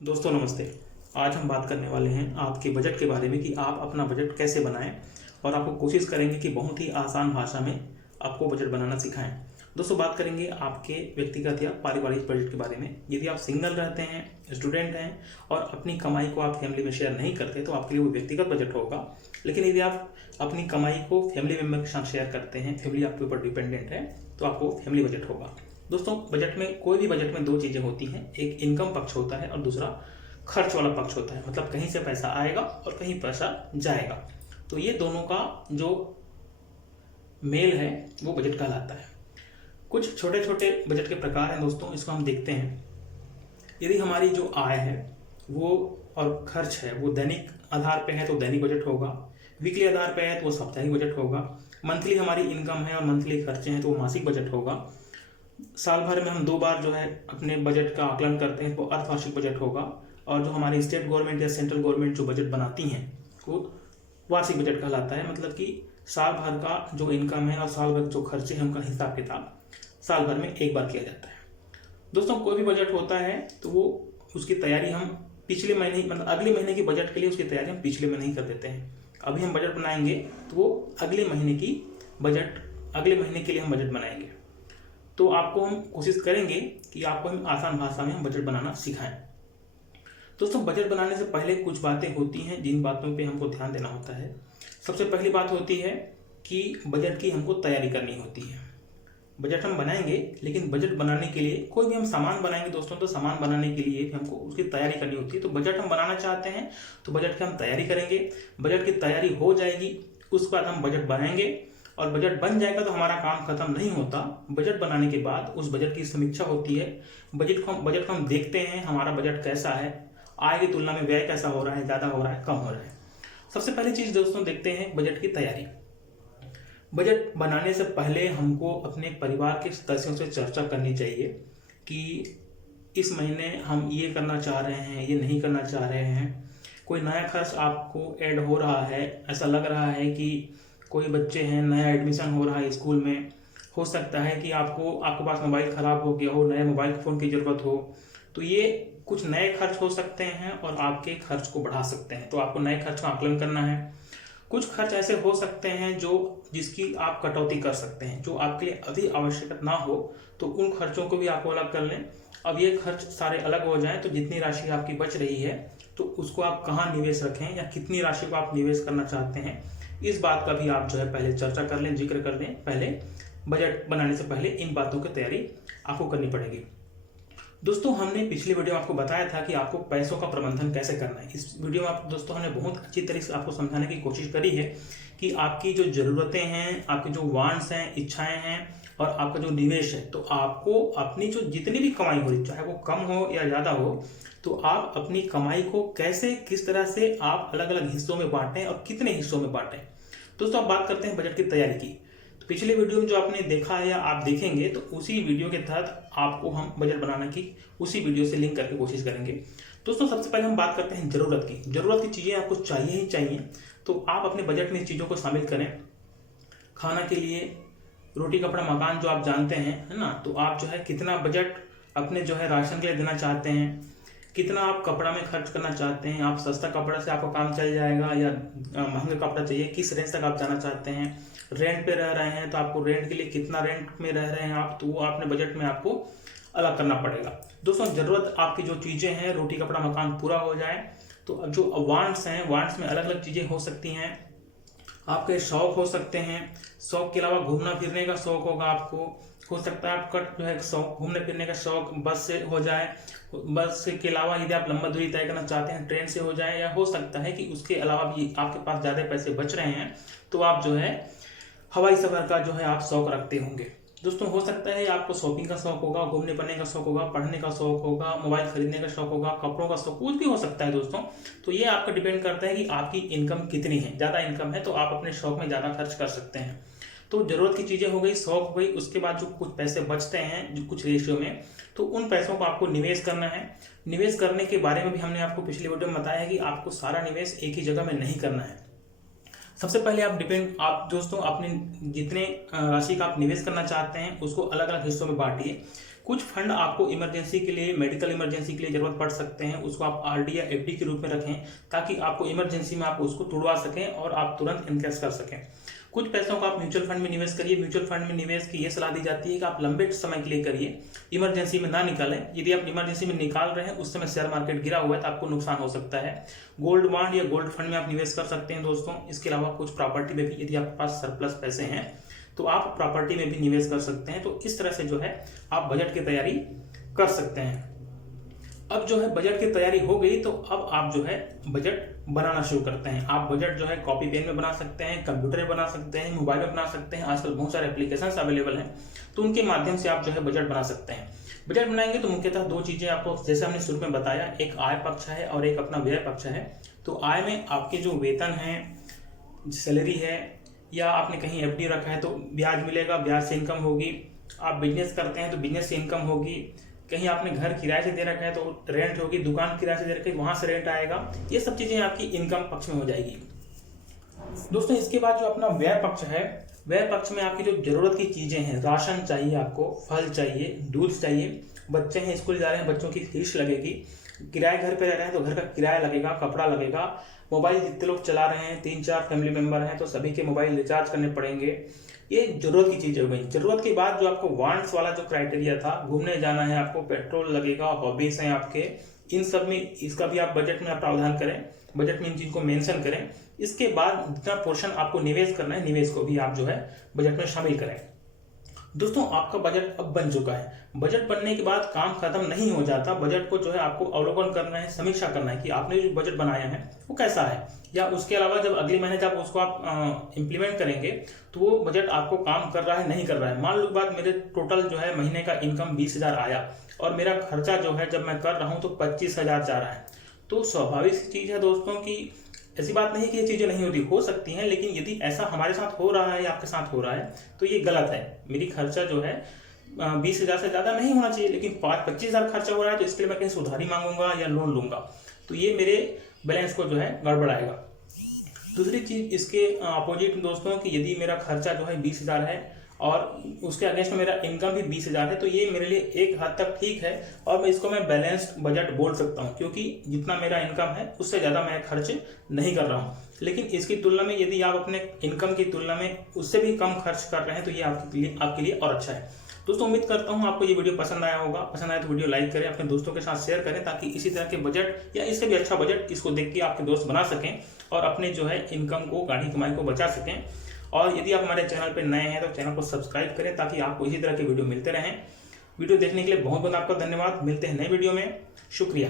दोस्तों नमस्ते। आज हम बात करने वाले हैं आपके बजट के बारे में कि आप अपना बजट कैसे बनाएं और आपको कोशिश करेंगे कि बहुत ही आसान भाषा में आपको बजट बनाना सिखाएं। दोस्तों बात करेंगे आपके व्यक्तिगत या पारिवारिक बजट के बारे में। यदि आप सिंगल रहते हैं, स्टूडेंट हैं और अपनी कमाई को आप फैमिली में शेयर नहीं करते तो आपके लिए वो व्यक्तिगत बजट होगा। लेकिन यदि आप अपनी कमाई को फैमिली मेम्बर के साथ शेयर करते हैं, फैमिली आपके ऊपर डिपेंडेंट है, तो आपको फैमिली बजट होगा। दोस्तों बजट में, कोई भी बजट में दो चीज़ें होती हैं, एक इनकम पक्ष होता है और दूसरा खर्च वाला पक्ष होता है। मतलब कहीं से पैसा आएगा और कहीं पैसा जाएगा। तो ये दोनों का जो मेल है वो बजट कहलाता है। कुछ छोटे छोटे बजट के प्रकार हैं दोस्तों, इसको हम देखते हैं। यदि हमारी जो आय है वो और खर्च है वो दैनिक आधार पे है तो दैनिक बजट होगा, वीकली आधार पे है तो वो साप्ताहिक बजट होगा, मंथली हमारी इनकम है और मंथली खर्चे हैं तो वो मासिक बजट होगा, साल भर में हम 2 बार जो है अपने बजट का आकलन करते हैं तो अर्धवार्षिक बजट होगा, और जो हमारी स्टेट गवर्नमेंट या सेंट्रल गवर्नमेंट जो बजट बनाती हैं वो वार्षिक बजट कहलाता है। मतलब कि साल भर का जो इनकम है और साल भर जो खर्चे हैं उनका हिसाब किताब साल भर में एक बार किया जाता है। दोस्तों कोई भी बजट होता है तो वो उसकी तैयारी हम पिछले महीने, मतलब अगले महीने की बजट के लिए उसकी तैयारी हम पिछले महीने ही कर देते हैं। अभी हम बजट बनाएंगे तो वो अगले महीने की बजट, अगले महीने के लिए हम बजट बनाएंगे। तो आपको हम कोशिश करेंगे कि आपको हम आसान भाषा में हम बजट बनाना सिखाएं। दोस्तों बजट बनाने से पहले कुछ बातें होती हैं जिन बातों पे हमको ध्यान देना होता है। सबसे पहली बात होती है कि बजट की हमको तैयारी करनी होती है। बजट हम बनाएंगे, लेकिन बजट बनाने के लिए कोई भी हम सामान बनाएंगे दोस्तों, तो सामान बनाने के लिए हमको उसकी तैयारी करनी होती है। तो बजट हम बनाना चाहते हैं तो बजट की हम तैयारी करेंगे, बजट की तैयारी हो जाएगी, उसके बाद हम बजट बनाएंगे और बजट बन जाएगा तो हमारा काम खत्म नहीं होता। बजट बनाने के बाद उस बजट की समीक्षा होती है। बजट को हम देखते हैं हमारा बजट कैसा है, आय की तुलना में व्यय कैसा हो रहा है, ज़्यादा हो रहा है, कम हो रहा है। सबसे पहली चीज़ दोस्तों देखते हैं बजट की तैयारी। बजट बनाने से पहले हमको अपने परिवार के सदस्यों से चर्चा करनी चाहिए कि इस महीने हम ये करना चाह रहे हैं, ये नहीं करना चाह रहे हैं। कोई नया खर्च आपको ऐड हो रहा है, ऐसा लग रहा है कि कोई बच्चे हैं, नया एडमिशन हो रहा है स्कूल में, हो सकता है कि आपके पास मोबाइल ख़राब हो गया हो, नए मोबाइल फ़ोन की ज़रूरत हो, तो ये कुछ नए खर्च हो सकते हैं और आपके खर्च को बढ़ा सकते हैं। तो आपको नए खर्च का आकलन करना है। कुछ खर्च ऐसे हो सकते हैं जिसकी आप कटौती कर सकते हैं, जो आपके लिए अति आवश्यक ना हो, तो उन खर्चों को भी आपको अलग कर लें। अब ये खर्च सारे अलग हो जाएं तो जितनी राशि आपकी बच रही है तो उसको आप कहाँ निवेश रखें या कितनी राशि को आप निवेश करना चाहते हैं, इस बात का भी आप जो है पहले चर्चा कर लें, जिक्र कर लें। पहले बजट बनाने से पहले इन बातों की तैयारी आपको करनी पड़ेगी। दोस्तों हमने पिछले वीडियो में आपको बताया था कि आपको पैसों का प्रबंधन कैसे करना है। इस वीडियो में दोस्तों हमने बहुत अच्छी तरीके से आपको समझाने की कोशिश करी है कि आपकी जो ज़रूरतें हैं, आपकी जो वांट्स हैं, इच्छाएं हैं और आपका जो निवेश है, तो आपको अपनी जो जितनी भी कमाई हो रही, चाहे वो कम हो या ज़्यादा हो, तो आप अपनी कमाई को कैसे, किस तरह से आप अलग अलग हिस्सों में बांटें और कितने हिस्सों में बांटें। दोस्तों अब बात करते हैं बजट की तैयारी की। पिछले वीडियो में जो आपने देखा है या आप देखेंगे तो उसी वीडियो के तहत आपको हम बजट बनाने की उसी वीडियो से लिंक करके कोशिश करेंगे। दोस्तों सबसे पहले हम बात करते हैं ज़रूरत की चीज़ें आपको चाहिए ही चाहिए, तो आप अपने बजट में इस चीज़ों को शामिल करें। खाना के लिए रोटी कपड़ा मकान जो आप जानते हैं, है ना, तो आप जो है कितना बजट अपने जो है राशन के लिए देना चाहते हैं, कितना आप कपड़ा में खर्च करना चाहते हैं, आप सस्ता कपड़ा से आपका काम चल जाएगा या महंगा कपड़ा चाहिए, किस रेंज तक आप जाना चाहते हैं, रेंट पे रह रहे हैं तो आपको रेंट के लिए कितना रेंट में रह रहे हैं आप, तो वो अपने बजट में आपको अलग करना पड़ेगा। दोस्तों ज़रूरत आपकी जो चीज़ें हैं, रोटी कपड़ा मकान पूरा हो जाए, तो जो वांट्स हैं, वांट्स में अलग अलग चीज़ें हो सकती हैं। आपके शौक हो सकते हैं, शौक के अलावा घूमना फिरने का शौक होगा आपको, हो सकता है आपका जो है शौक घूमने फिरने का शौक बस से हो जाए, बस के अलावा यदि आप लंबा दूरी तय करना चाहते हैं ट्रेन से हो जाए, या हो सकता है कि उसके अलावा भी आपके पास ज़्यादा पैसे बच रहे हैं तो आप जो है हवाई सफ़र का जो है आप शौक रखते होंगे। दोस्तों हो सकता है आपको शॉपिंग का शौक होगा, घूमने फिरने का शौक होगा, पढ़ने का शौक होगा, मोबाइल खरीदने का शौक होगा, कपड़ों का शौक, कुछ भी हो सकता है दोस्तों। तो ये आपका डिपेंड करता है कि आपकी इनकम कितनी है। ज़्यादा इनकम है तो आप अपने शौक में ज़्यादा खर्च कर सकते हैं। तो ज़रूरत की चीज़ें हो गई, शौक हो गई, उसके बाद जो कुछ पैसे बचते हैं जो कुछ रेशियो में, तो उन पैसों को आपको निवेश करना है। निवेश करने के बारे में भी हमने आपको पिछले वीडियो में बताया है कि आपको सारा निवेश एक ही जगह में नहीं करना है। सबसे पहले आप दोस्तों अपने जितने राशि का आप निवेश करना चाहते हैं उसको अलग अलग हिस्सों में बांटिए। कुछ फंड आपको इमरजेंसी के लिए, मेडिकल इमरजेंसी के लिए जरूरत पड़ सकते हैं, उसको आप आरडी या एफडी के रूप में रखें ताकि आपको इमरजेंसी में आप उसको तुड़वा सकें और आप तुरंत इन्वेस्ट कर सकें। कुछ पैसों को आप म्यूचुअल फंड में निवेश करिए। म्यूचुअल फंड में निवेश की ये सलाह दी जाती है कि आप लंबे समय के लिए करिए, इमरजेंसी में ना निकालें। यदि आप इमरजेंसी में निकाल रहे हैं उस समय शेयर मार्केट गिरा हुआ है तो आपको नुकसान हो सकता है। गोल्ड बॉन्ड या गोल्ड फंड में आप निवेश कर सकते हैं दोस्तों। इसके अलावा कुछ प्रॉपर्टी में भी, यदि आपके पास सरप्लस पैसे हैं तो आप प्रॉपर्टी में भी निवेश कर सकते हैं। तो इस तरह से जो है आप बजट की तैयारी कर सकते हैं। अब जो है बजट की तैयारी हो गई तो अब आप जो है बजट बनाना शुरू करते हैं। आप बजट जो है कॉपी पेन में बना सकते हैं, कंप्यूटर में बना सकते हैं, मोबाइल में बना सकते हैं। आजकल बहुत सारे एप्लीकेशंस अवेलेबल हैं तो उनके माध्यम से आप जो है बजट बना सकते हैं। बजट बनाएंगे तो मुख्यतः दो चीजें आपको, जैसे हमने शुरू में बताया, एक आय पक्ष है और एक अपना व्यय पक्ष है। तो आय में आपके जो वेतन है, सैलरी है, या आपने कहीं एफडी रखा है तो ब्याज मिलेगा, ब्याज से इनकम होगी। आप बिजनेस करते हैं तो बिजनेस से इनकम होगी। कहीं आपने घर किराए से दे रखा है तो रेंट होगी, दुकान किराए से दे रखी है वहां से रेंट आएगा। ये सब चीजें आपकी इनकम पक्ष में हो जाएगी दोस्तों। इसके बाद जो अपना व्यय पक्ष है, व्यय पक्ष में आपकी जो जरूरत की चीजें हैं, राशन चाहिए आपको, फल चाहिए, दूध चाहिए, बच्चे हैं स्कूल जा रहे हैं, बच्चों की फीस लगेगी, किराए घर पे रह रहे हैं तो घर का किराया लगेगा, कपड़ा लगेगा, मोबाइल जितने लोग चला रहे हैं, 3-4 फैमिली मेंबर हैं तो सभी के मोबाइल रिचार्ज करने पड़ेंगे। ये जरूरत की चीजें हो गई। जरूरत के बाद जो आपको वांट्स वाला जो क्राइटेरिया था, घूमने जाना है आपको, पेट्रोल लगेगा, हॉबीज हैं आपके, इन सब में इसका भी आप बजट में आप प्रावधान करें, बजट में इन चीज को मेंशन करें। इसके बाद जितना पोर्शन आपको निवेश करना है, निवेश को भी आप जो है बजट में शामिल करें। दोस्तों आपका बजट अब बन चुका है। बजट बनने के बाद काम खत्म नहीं हो जाता। बजट को जो है आपको अवलोकन करना है, समीक्षा करना है कि आपने जो बजट बनाया है वो कैसा है, या उसके अलावा जब अगले महीने जब उसको आप इम्प्लीमेंट करेंगे तो वो बजट आपको काम कर रहा है नहीं कर रहा है। मान लो बात, मेरे टोटल जो है महीने का इनकम 20,000 आया और मेरा खर्चा जो है जब मैं कर रहा हूँ तो 25,000 जा रहा है। तो स्वाभाविक चीज है दोस्तों कि ऐसी बात नहीं कि ये चीजें नहीं होती, हो सकती हैं, लेकिन यदि ऐसा हमारे साथ हो रहा है या आपके साथ हो रहा है तो ये गलत है। मेरी खर्चा जो है 20,000 से ज्यादा नहीं होना चाहिए, लेकिन 25,000 खर्चा हो रहा है तो इसके लिए मैं कहीं सुधारी मांगूंगा या लोन लूंगा तो ये मेरे बैलेंस को जो है गड़बड़ाएगा। दूसरी चीज इसके अपोजिट दोस्तों कि यदि मेरा खर्चा जो है 20,000 है और उसके अगेंस्ट में मेरा इनकम भी 20,000 है तो ये मेरे लिए एक हद तक ठीक है और मैं इसको मैं बैलेंस्ड बजट बोल सकता हूँ, क्योंकि जितना मेरा इनकम है उससे ज़्यादा मैं खर्च नहीं कर रहा हूँ। लेकिन इसकी तुलना में यदि आप अपने इनकम की तुलना में उससे भी कम खर्च कर रहे हैं तो ये आपके लिए और अच्छा है। दोस्तों उम्मीद करता हूँ आपको ये वीडियो पसंद आया होगा। पसंद आया तो वीडियो लाइक करें, अपने दोस्तों के साथ शेयर करें ताकि इसी तरह के बजट या इससे भी अच्छा बजट इसको देख के आपके दोस्त बना सकें और अपने जो है इनकम को, गाढ़ी कमाई को बचा सकें। और यदि आप हमारे चैनल पर नए हैं तो चैनल को सब्सक्राइब करें ताकि आपको इसी तरह के वीडियो मिलते रहें। वीडियो देखने के लिए बहुत बहुत आपका धन्यवाद। मिलते हैं नए वीडियो में। शुक्रिया।